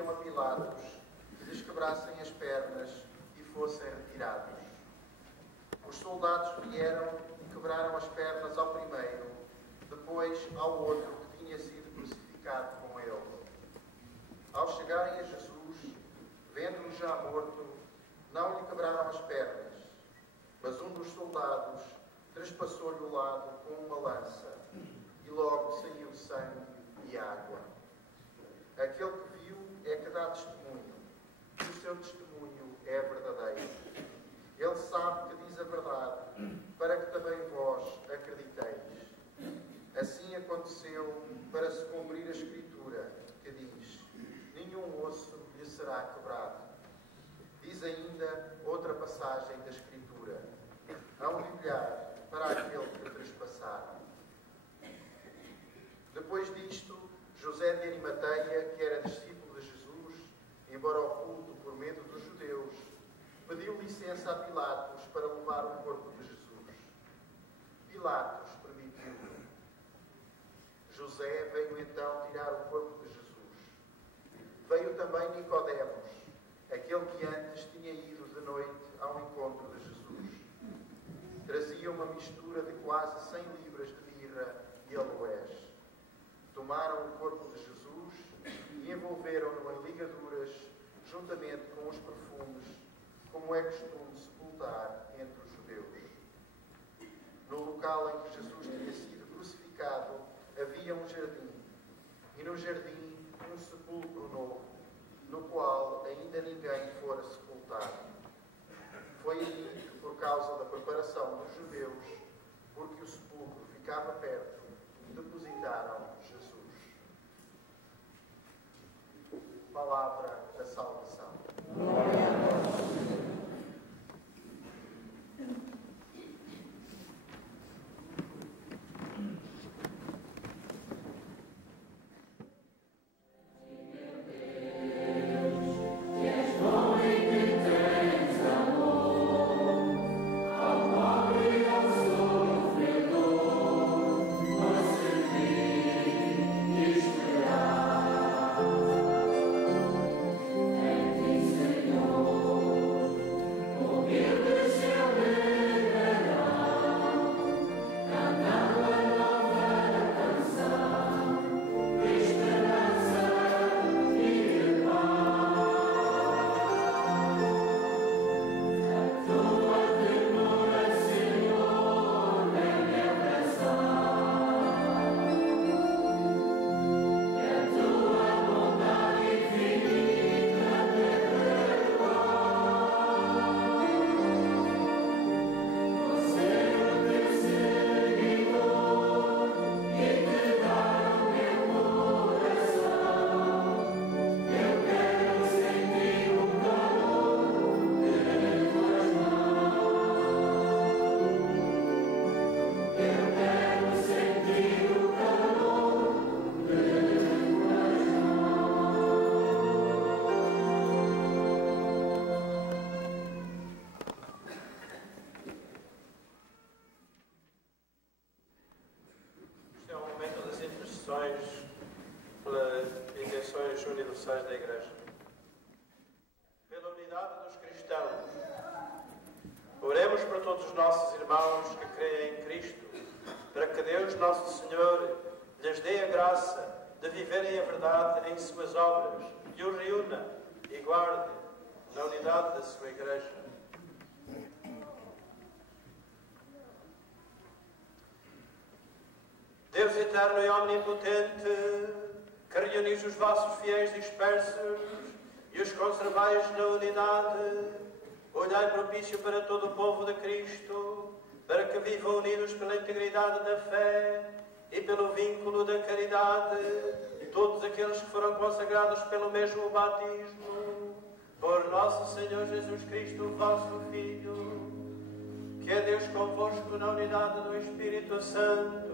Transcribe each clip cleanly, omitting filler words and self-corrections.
pediram a Pilatos que lhes quebrassem as pernas e fossem retirados. Os soldados vieram e quebraram as pernas ao primeiro, depois ao outro que tinha sido crucificado com ele. Ao chegarem a Jesus, vendo-o já morto, não lhe quebraram as pernas, mas um dos soldados trespassou-lhe o lado com uma lança, e logo saiu sangue e água. Aquele que viu é que dá testemunho, e o seu testemunho é verdadeiro. Ele sabe que diz a verdade, para que também vós acrediteis. Assim aconteceu para se cumprir a Escritura, que diz: nenhum osso lhe será quebrado. Diz ainda outra passagem da Escritura: hão de olhar para aquele que trespassaram. Depois disto, José de Arimateia, que era discípulo de Jesus, embora oculto por medo dos judeus, pediu licença a Pilatos para levar o corpo de Jesus. Pilatos permitiu-o. José veio então tirar o corpo de Jesus. Veio também Nicodemos, aquele que antes tinha ido de noite ao encontro de Jesus. Trazia uma mistura de quase 100 libras de mirra e aloés. Tomaram o corpo de Jesus e envolveram-no em ligaduras, juntamente com os perfumes, como é costume sepultar entre os judeus. No local em que Jesus tinha sido crucificado, havia um jardim, e no jardim um sepulcro novo, no qual ainda ninguém fora sepultado. Foi aí que, por causa da preparação dos judeus, porque o sepulcro ficava perto, depositaram Jesus. Palavra da salvação. Glória a Deus. pelas intenções universais da Igreja. Pela unidade dos cristãos, oremos para todos os nossos irmãos que creem em Cristo, para que Deus, nosso Senhor, lhes dê a graça de viverem a verdade em suas obras e os reúna e guarde na unidade da sua Igreja. Deus eterno e omnipotente, que reunis os vossos fiéis dispersos e os conservais na unidade, olhai propício para todo o povo de Cristo, para que vivam unidos pela integridade da fé e pelo vínculo da caridade, todos aqueles que foram consagrados pelo mesmo batismo, por nosso Senhor Jesus Cristo, vosso Filho, que é Deus convosco na unidade do Espírito Santo.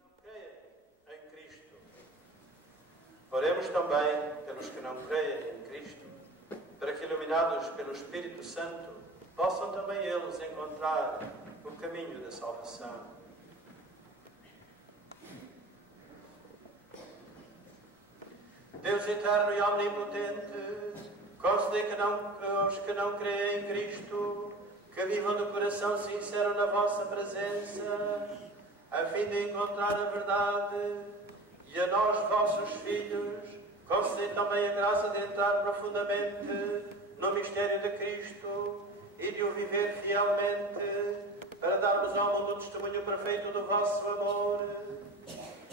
Não creem em Cristo. Oremos também pelos que não creem em Cristo, para que, iluminados pelo Espírito Santo, possam também eles encontrar o caminho da da salvação. Deus eterno e omnipotente, concedei que os que não creem em Cristo, que vivam de coração sincero na vossa presença, a fim de encontrar a verdade, e a nós, vossos filhos, concedei também a graça de entrar profundamente no mistério de Cristo e de o viver fielmente, para darmos ao mundo o testemunho perfeito do vosso amor.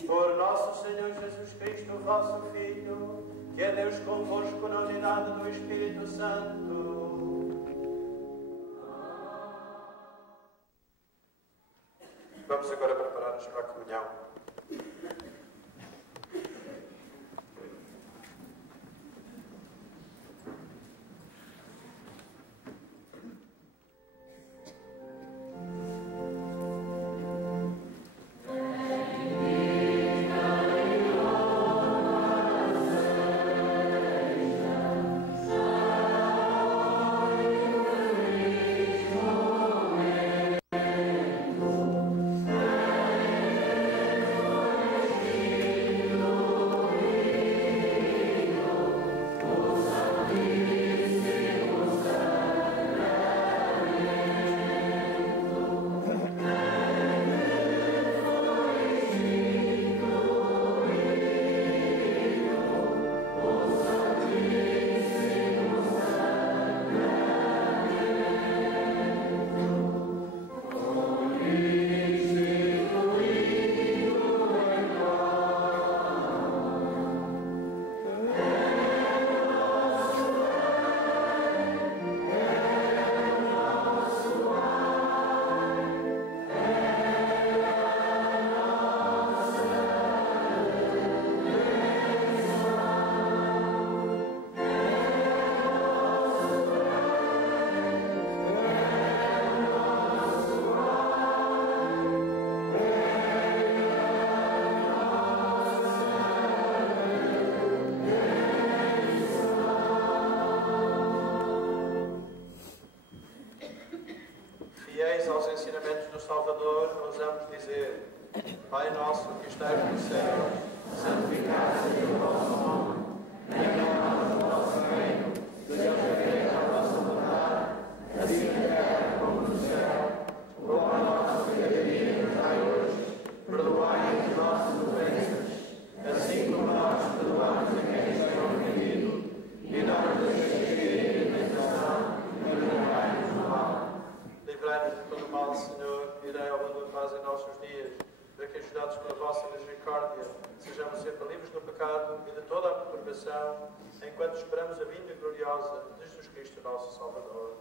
Por nosso Senhor Jesus Cristo, vosso Filho, que é Deus convosco na unidade do Espírito Santo. Vamos agora preparar-nos para a comunhão. Aos ensinamentos do Salvador, ousamos dizer: Pai nosso que estás no céu, santificado seja o vosso nome, venha a nós o vosso reino, seja feita a vossa vontade, assim na terra como no céu. O pão nosso de cada dia nos dai hoje, perdoai as nossas ofensas, assim como nós perdoamos a quem nos tem ofendido, e não nos deixeis cair em tentação, mas livrai-nos do mal. Livrai-nos de todo o mal, Senhor, e dai ao mundo a paz em nossos dias, para que, ajudados pela vossa misericórdia, sejamos sempre livres do pecado e de toda a perturbação, enquanto esperamos a vinda gloriosa de Jesus Cristo, nosso Salvador.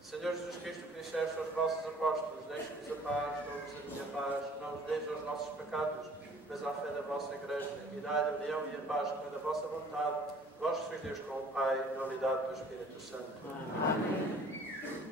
Senhor Jesus Cristo, que disseste aos vossos apóstolos: deixe-nos a paz, dou-vos a minha paz, não os deis aos nossos pecados, mas à fé da vossa Igreja, e dai a união e a paz como é da vossa vontade, vós sois Deus com o Pai, na unidade do Espírito Santo. Amém.